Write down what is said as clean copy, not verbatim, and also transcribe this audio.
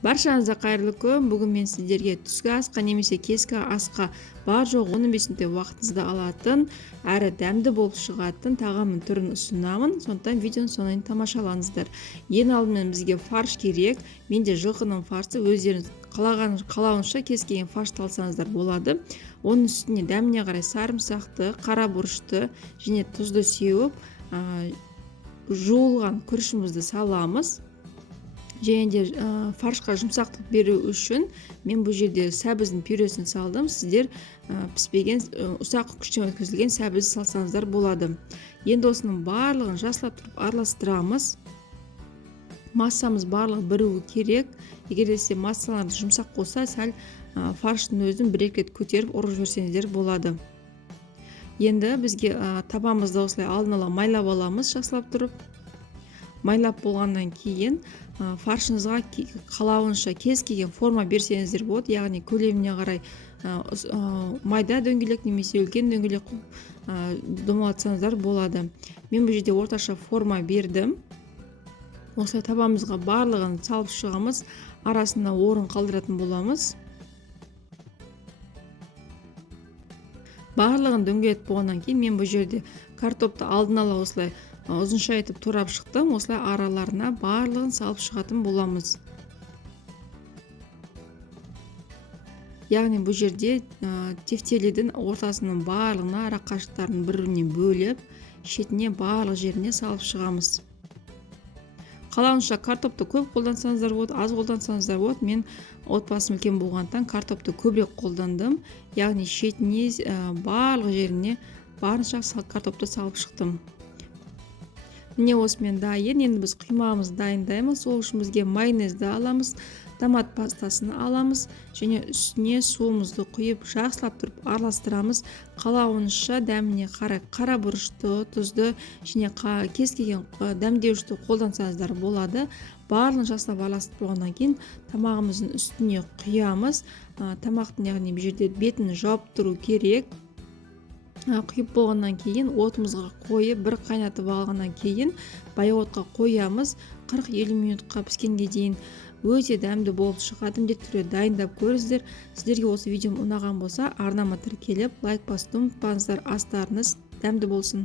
Баршаңызға қайырлы күн. Бүгін мен сіздерге түскі асқа немесе кешкі асқа бар жоқ 15 минуттай уақытыңызды алатын әрі дәмді болып шығатын тағамның түрін ұсынамын. Сондықтан видеоны соңынан тамашалаңыздар. Ең алдымен бізге фарш керек. Менде жылқының фаршы, өздеріңіз қалауынша кез келген фаршты алсаңыздар болады. Оның үстіне дәміне қарай сарымсақты, қара бұрышты және тұзды сеуіп, жуылған күрішімізді саламыз. Және де фаршқа жұмсақтық беру үшін мен бұл жерде сәбіздің пюресін салдым. Сіздер піспеген ұсақ күштен өткізілген сәбіз салсаңыздар болады. Енді осының барлығын жақсылап тұрып араластырамыз. Массамыз барлығы бірігу керек. Егер де массаларыңыз жұмсақ болса, сәл фарштың өзін бір-екі рет көтеріп ұрып жіберсеңіздер болады. Енді бізге табамызды осылай алдын ала майлап аламыз жақсылап тұрып. Майлап болғаннан кейін фаршыңызға қалауынша кез келген форма берсеңіздер болады. Яғни көлеміне қарай майда дөңгелек немесе үлкен дөңгелек домалатсаңыздар болады. Мен бұл жерде орташа форма бердім. Осылай табамызға барлығын салып шығамыз. Арасында орын қалдыратын боламыз. Барлығын дөңгелетіп болғаннан кейін мен бұл жерде картопты алдын ала осылай ұзынша етіп турап шықтым. Осылай араларына барлығын салып шығатын боламыз. Яғни бұл жерде тефтелидің ортасының барлығына ара қашықтарын бір-бірінен бөліп, шетіне барлық жеріне салып шығамыз. Қалауынша картопты көп қолдансаңыздар болады, аз қолдансаңыздар болады. Мен отбасым үлкен болғандықтан картопты көбірек қолдандым. Яғни шетіне барлық жеріне барынша картопты салып шықтым. Міне осымен дайын. Енді біз құймамызды дайындаймыз. Сол үшін бізге майонезді аламыз, томат пастасын аламыз және үстіне суымызды құйып жақсылап тұрып араластырамыз. Қалауынша дәміне қарай қара бұрышты, тұзды және кез келген дәмдеуішті қолдансаңыздар болады. Барлығын жақсылап араластырып болғаннан кейін тамағымыздың үстіне құямыз. Тамақтың яғни бұл жерде бетін жауып тұру керек. Құйып болғаннан кейін отымызға қойып бір қайнатып алғаннан кейін баяу отқа қоямыз. 40-50 минутқа піскенге дейін өте дәмді болып шығады. Міндетті түрде дайындап көріңіздер. Сіздерге осы видеом ұнаған болса, арнама тіркеліп лайк басуды ұмытпаңыздар. Астарыңыз дәмді болсын.